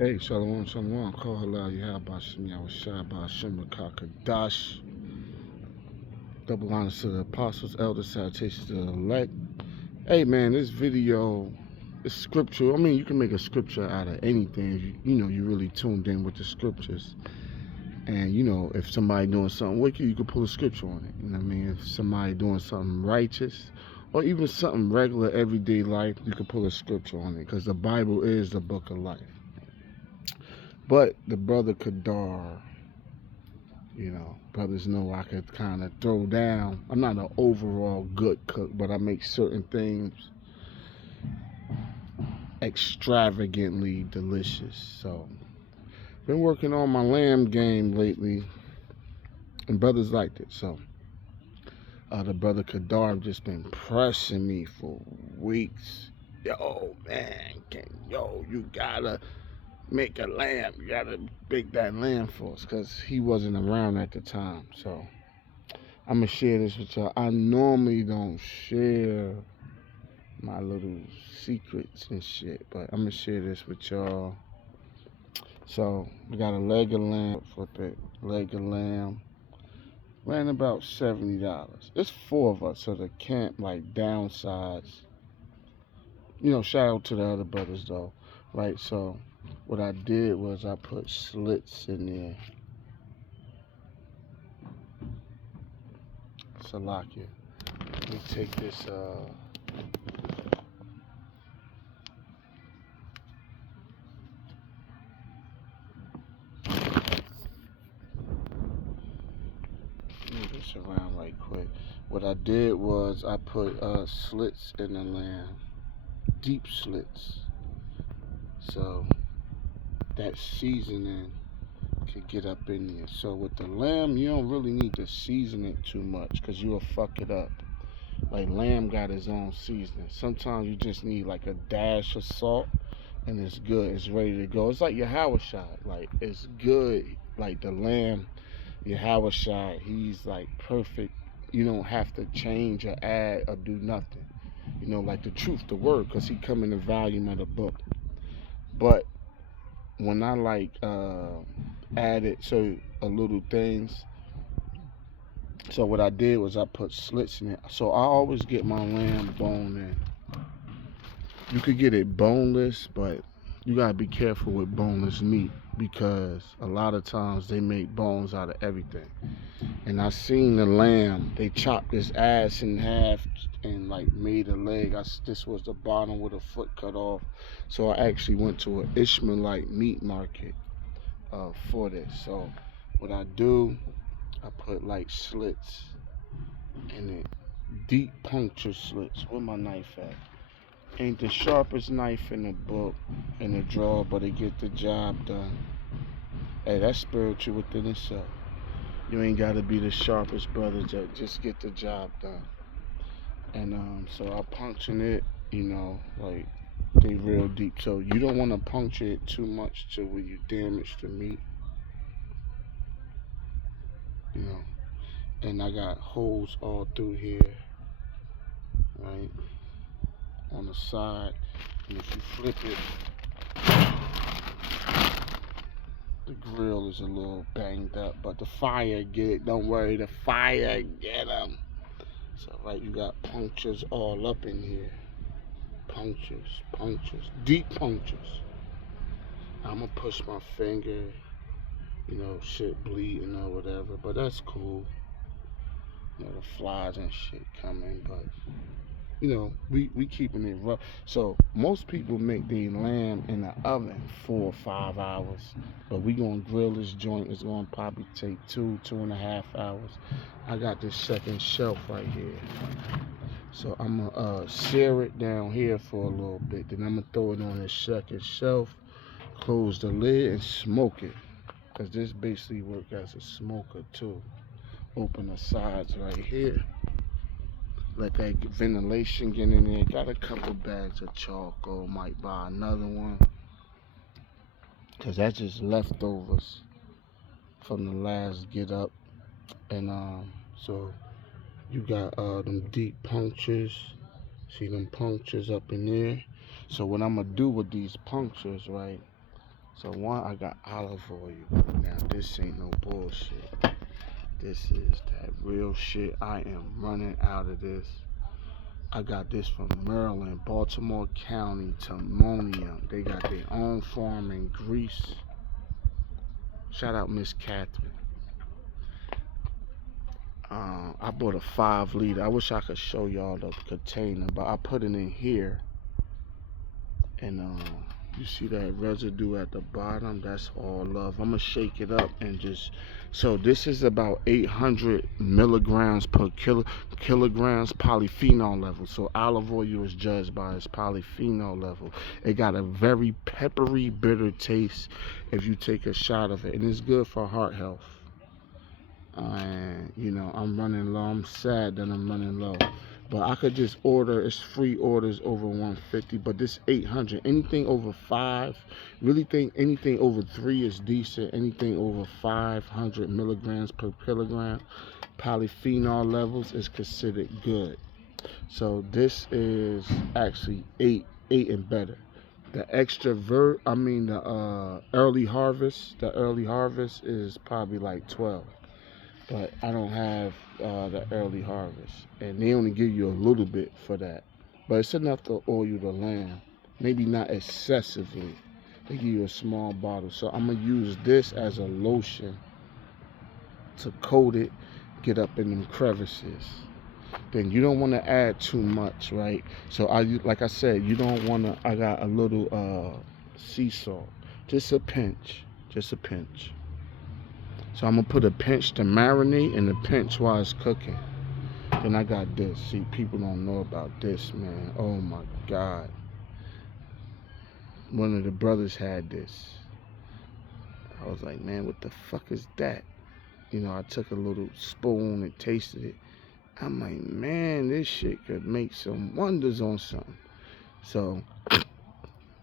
Hey, Shalom, Shalom. Call halal Yahawashi, Yahawashi, Ba'ashim, Dash. Double honors to the apostles, elders, salutations to the elect. Hey, man, this video is scripture. I mean, you can make a scripture out of anything. If you really tuned in with the scriptures. And, if somebody doing something wicked, you can pull a scripture on it. You know what I mean? If somebody doing something righteous, or even something regular, everyday life, you can pull a scripture on it. Because the Bible is the book of life. But the brother Kadar, brothers know I could kind of throw down. I'm not an overall good cook, but I make certain things extravagantly delicious. So, been working on my lamb game lately, and brothers liked it. So, the brother Kadar just been pressing me for weeks. Yo, man, you gotta make a lamb. You gotta bake that lamb for us, because he wasn't around at the time. So I'm gonna share this with y'all. I normally don't share my little secrets and shit, but I'm gonna share this with y'all. So we got a leg of lamb, flip it, leg of lamb. Ran about $70. It's four of us, so the camp like downsides. Shout out to the other brothers though, right? So what I did was I put slits in there. Salakia. Let me take this move this around right quick. What I did was I put slits in the lamb, deep slits, so that seasoning could get up in there. So with the lamb, you don't really need to season it too much, because you'll fuck it up. Like, lamb got its own seasoning. Sometimes you just need like a dash of salt, and it's good. It's ready to go. It's like Yahawashi. Like, it's good. Like the lamb, Yahawashi, he's like perfect. You don't have to change or add or do nothing. Like the truth, the word, because he come in the volume of the book. But when I like added a little things, so what I did was I put slits in it. So I always get my lamb bone in. You could get it boneless, but you gotta be careful with boneless meat, because a lot of times they make bones out of everything. And I seen the lamb, they chopped his ass in half and like made a leg. This was the bottom with a foot cut off. So I actually went to an Ishmaelite meat market for this. So what I do, I put like slits in it, deep puncture slits. Where my knife at? Ain't the sharpest knife in the book, in the drawer, but it get the job done. Hey, that's spiritual within itself. You ain't gotta be the sharpest brother, just get the job done. And so I puncturing it, like they real deep. So you don't want to puncture it too much to where you damage the meat, you know. And I got holes all through here, right, on the side. And if you flip it, the grill is a little banged up, but the fire get it. Don't worry, the fire get them. So, right, you got punctures all up in here. Punctures, deep punctures. I'm gonna push my finger, shit bleeding or whatever, but that's cool. The flies and shit coming, but we keeping it rough. So most people make their lamb in the oven 4 or 5 hours, but we gonna grill this joint. It's gonna probably take 2.5 hours. I got this second shelf right here, so I'm gonna sear it down here for a little bit. Then I'm gonna throw it on this second shelf, close the lid, and smoke it, because this basically works as a smoker too. Open the sides right here, let that ventilation get in there. Got a couple bags of charcoal, might buy another one, because that's just leftovers from the last get up. And so you got them deep punctures. See them punctures up in there? So what I'm gonna do with these punctures, right? So one, I got olive oil. Now this ain't no bullshit. This is that real shit. I am running out of this. I got this from Maryland, Baltimore County, Timonium. They got their own farm in Greece. Shout out Miss Catherine. I bought a 5 liter. I wish I could show y'all the container, but I put it in here. And you see that residue at the bottom? That's all love. I'm gonna shake it up and just. So this is about 800 milligrams per kilograms polyphenol level. So olive oil is judged by its polyphenol level. It got a very peppery, bitter taste if you take a shot of it, and it's good for heart health. And you know, I'm running low. I'm sad that I'm running low. But I could just order. It's free orders over 150. But this 800. Anything over 5. Really think anything over 3 is decent. Anything over 500 milligrams per kilogram polyphenol levels is considered good. So this is actually 8 and better. The the early harvest. The early harvest is probably like 12. But I don't have the early harvest, and they only give you a little bit for that. But it's enough to oil the lamb, maybe not excessively. They give you a small bottle, so I'm gonna use this as a lotion to coat it, get up in them crevices. Then you don't want to add too much, right? So like I said, you don't want to. I got a little sea salt, just a pinch, just a pinch. So I'm gonna put a pinch to marinate and a pinch while it's cooking. Then I got this. See, people don't know about this, man. Oh my God. One of the brothers had this. I was like, man, what the fuck is that? You know, I took a little spoon and tasted it. I'm like, man, this shit could make some wonders on something. So,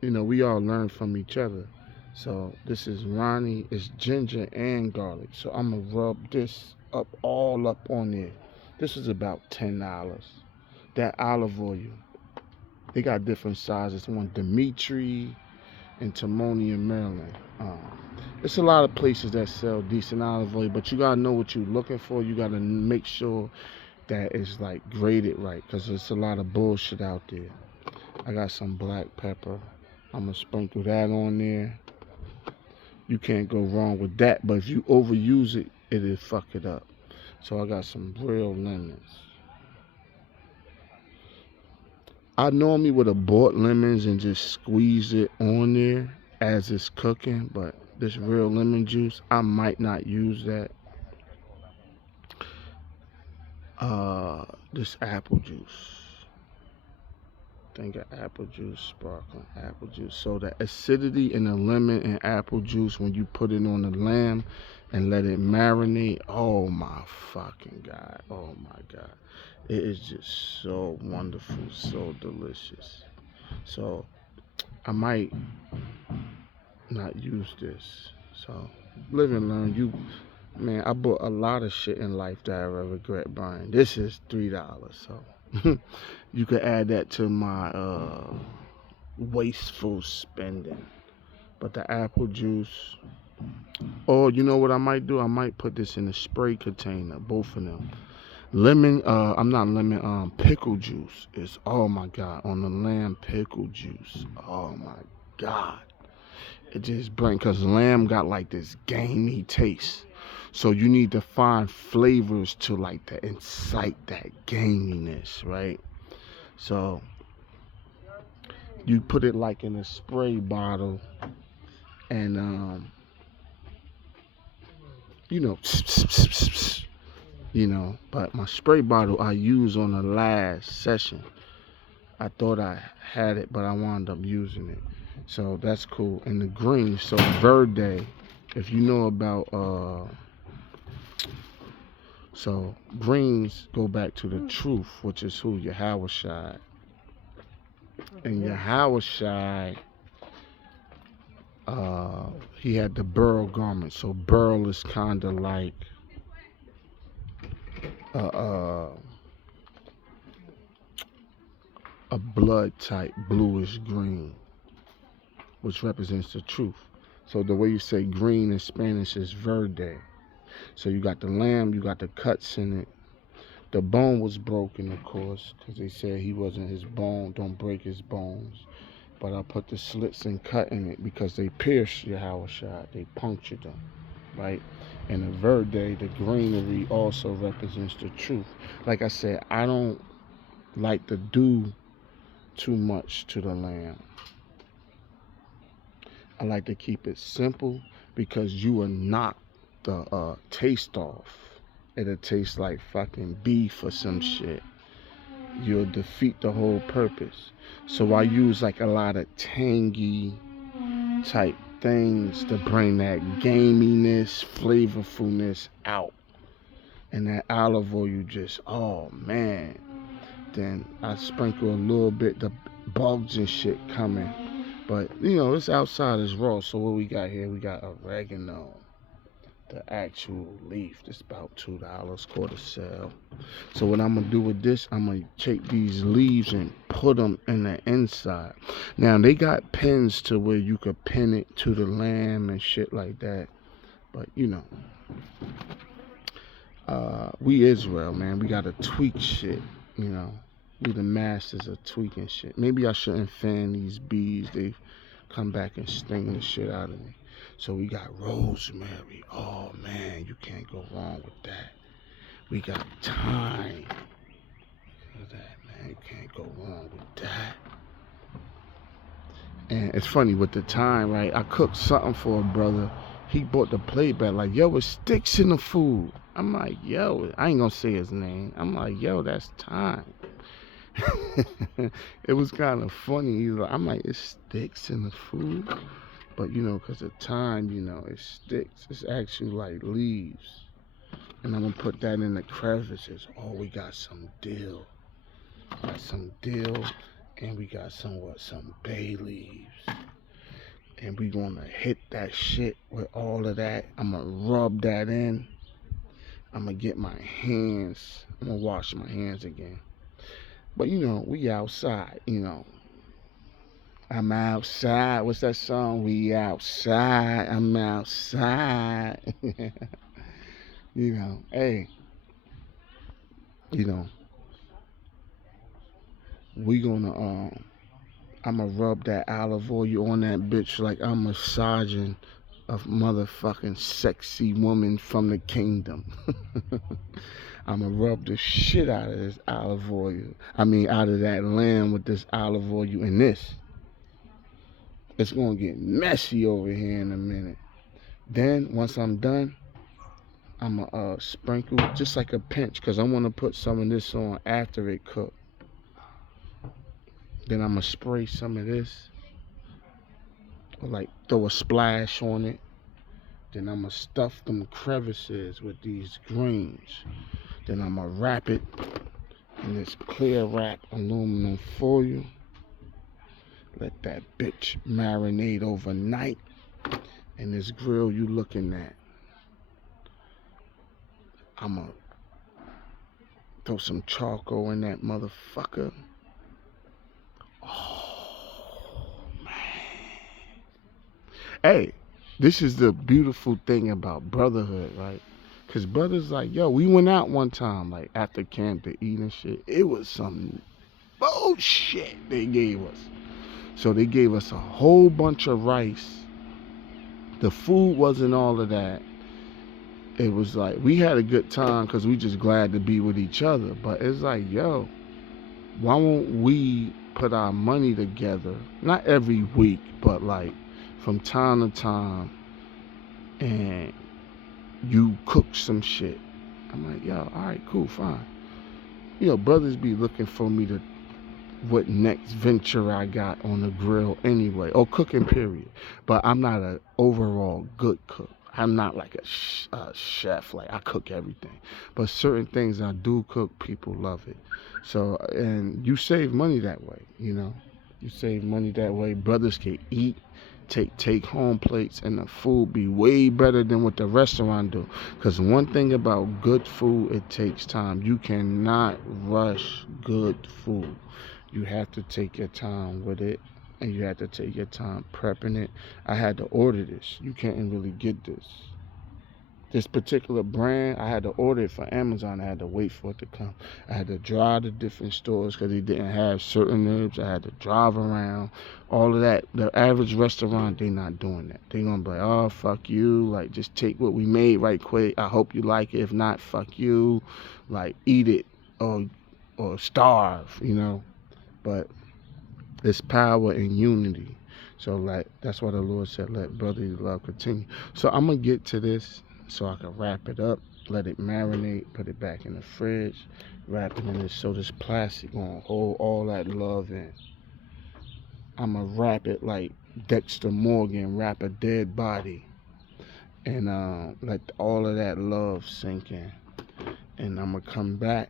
you know, we all learn from each other. So this is Ronnie, it's ginger and garlic. So I'm gonna rub this all up on there. This is about $10. That olive oil, they got different sizes. One Dimitri in Timonium, Maryland. It's a lot of places that sell decent olive oil, but you gotta know what you're looking for. You gotta make sure that it's like graded right, because there's a lot of bullshit out there. I got some black pepper. I'm gonna sprinkle that on there. You can't go wrong with that, but if you overuse it, it'll fuck it up. So I got some real lemons. I normally would have bought lemons and just squeeze it on there as it's cooking, but this real lemon juice, I might not use that. This apple juice. Think of apple juice, sparkling apple juice. So the acidity in the lemon and apple juice, when you put it on the lamb and let it marinate, oh my fucking God, oh my God. It is just so wonderful, so delicious. So I might not use this. So live and learn. Man, I bought a lot of shit in life that I regret buying. This is $3, so you could add that to my wasteful spending. But the apple juice, oh, you know what I might do? I might put this in a spray container, both of them. Pickle juice is, oh my God, on the lamb, pickle juice. Oh my God. It just brings, because lamb got like this gamey taste. So you need to find flavors to like to incite that gaminess, right? So you put it like in a spray bottle, and you know, but my spray bottle I used on the last session. I thought I had it, but I wound up using it. So that's cool. And the green, so Verde, if you know about so greens go back to the truth, which is who? Yahawashi. And Yahawashi, he had the burl garment. So burl is kind of like a blood type bluish green, which represents the truth. So the way you say green in Spanish is verde. So you got the lamb, you got the cuts in it. The bone was broken, of course, because they said he wasn't his bone. Don't break his bones. But I put the slits and cut in it because they pierced Yahawashi. They punctured them, right? And the verde, the greenery, also represents the truth. Like I said, I don't like to do too much to the lamb. I like to keep it simple because you will knock the taste off. It'll taste like fucking beef or some shit. You'll defeat the whole purpose. So I use like a lot of tangy type things to bring that gaminess, flavorfulness out. And that olive oil, you just, oh man. Then I sprinkle a little bit, the bugs and shit coming. But, it's outside, it's raw. So what we got here, we got oregano. The actual leaf, it's about $2, quarter sale. So what I'm gonna do with this, I'm gonna take these leaves and put them in the inside. Now they got pins to where you could pin it to the lamb and shit like that. But we Israel, man, we gotta tweak shit. We the masters of tweaking shit. Maybe I shouldn't fan these bees. They come back and sting the shit out of me. So we got rosemary. Oh man, you can't go wrong with that. We got thyme. Look at that, man. You can't go wrong with that. And it's funny with the thyme, right? I cooked something for a brother. He bought the plate back like, yo, it sticks in the food. I'm like, yo, I ain't gonna say his name. I'm like, yo, that's thyme. It was kind of funny. I'm like, it sticks in the food. But, because of time, it sticks. It's actually like leaves. And I'm going to put that in the crevices. Oh, we got some dill. And we got some bay leaves. And we going to hit that shit with all of that. I'm going to rub that in. I'm going to get my hands. I'm going to wash my hands again. But, we outside, I'm outside. What's that song? We outside. I'm outside. Hey. We gonna I'ma rub that olive oil on that bitch like I'm massaging a motherfucking sexy woman from the kingdom. I'ma rub the shit out of this olive oil. Out of that lamb with this olive oil and this. It's gonna get messy over here in a minute. Then once I'm done, I'ma sprinkle just like a pinch because I want to put some of this on after it cooked. Then I'ma spray some of this, or like throw a splash on it. Then I'ma stuff them crevices with these greens. Then I'ma wrap it in this clear wrap aluminum foil. Let that bitch marinate overnight. And this grill you looking at, I'ma throw some charcoal in that motherfucker. Oh, man. Hey, this is the beautiful thing about brotherhood, right? Because brothers like, yo, we went out one time, like after camp to eat and shit. It was some bullshit they gave us. So they gave us a whole bunch of rice. The food wasn't all of that. It was like, we had a good time because we just glad to be with each other. But it's like, yo, why won't we put our money together? Not every week, but like from time to time. And you cook some shit. I'm like, yo, all right, cool, fine. Brothers be looking for me to what next venture I got on the grill anyway, or cooking period. But I'm not an overall good cook. I'm not like a chef. Like I cook everything, but certain things I do cook, people love it. So, and you save money that way. You save money that way. Brothers can eat, take home plates, and the food be way better than what the restaurant do. Because one thing about good food, it takes time. You cannot rush good food. You have to take your time with it. and you had to take your time prepping it. I had to order this. You can't really get this particular brand. I had to order it for Amazon. I had to wait for it to come. I had to drive to different stores because they didn't have certain herbs. I had to drive around, all of that. The average restaurant, they not doing that. They gonna be like, oh, fuck you, like, just take what we made right quick. I hope you like it. If not, fuck you, like, eat it or starve, but it's power in unity. So, like, that's why the Lord said, let brotherly love continue. So I'm gonna get to this so I can wrap it up, let it marinate, put it back in the fridge, wrap it in this so this plastic gonna hold all that love in. I'm gonna wrap it like Dexter Morgan wrap a dead body, and let all of that love sink in. And I'm gonna come back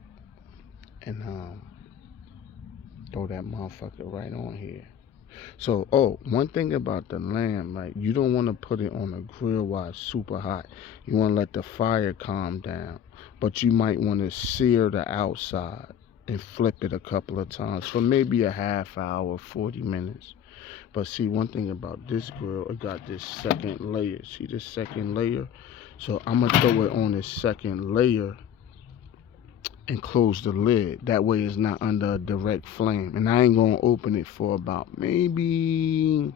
and throw that motherfucker right on here. So, one thing about the lamb, like, you don't want to put it on a grill while it's super hot. You want to let the fire calm down. But you might want to sear the outside and flip it a couple of times for maybe a half hour, 40 minutes. But see, one thing about this grill, it got this second layer. See this second layer? So I'm going to throw it on this second layer and close the lid. That way it's not under a direct flame. And I ain't gonna open it for about maybe,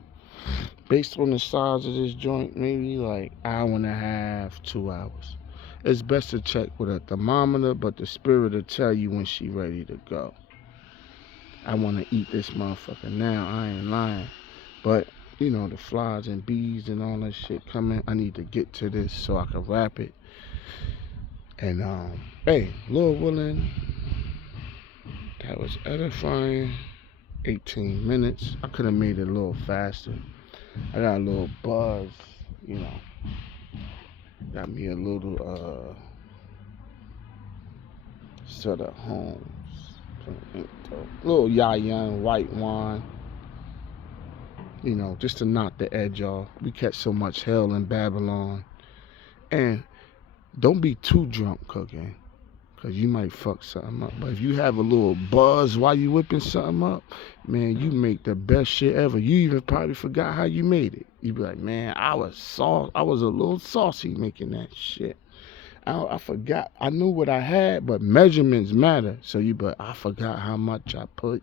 based on the size of this joint, maybe like hour and a half, 2 hours. It's best to check with a thermometer, but the spirit will tell you when she ready to go. I want to eat this motherfucker now, I ain't lying. But the flies and bees and all that shit coming, I need to get to this so I can wrap it. And hey, Lord willing, that was edifying. 18 minutes. I could have made it a little faster. I got a little buzz, got me a little set of homes. Little Yayan white wine. Just to knock the edge off. We catch so much hell in Babylon. And don't be too drunk cooking, because you might fuck something up. But if you have a little buzz while you whipping something up, man, you make the best shit ever. You even probably forgot how you made it. You be like, man, I was a little saucy making that shit. I forgot. I knew what I had, but measurements matter. So I forgot how much I put.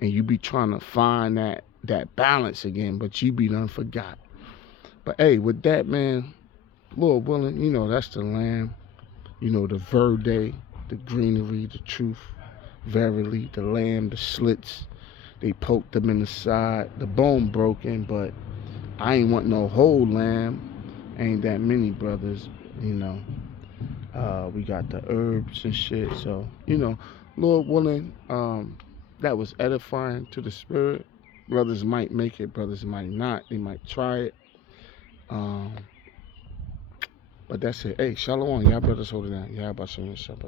And you be trying to find that balance again, but you be done forgot. But hey, with that, man, Lord willing, that's the lamb. The verde, the greenery, the truth. Verily, the lamb, the slits. They poked them in the side. The bone broken, but I ain't want no whole lamb. Ain't that many brothers, we got the herbs and shit. So, Lord willing, that was edifying to the spirit. Brothers might make it, brothers might not. They might try it. But that's it. Hey, shalom. Y'all brothers hold it down. Y'all about to shalom.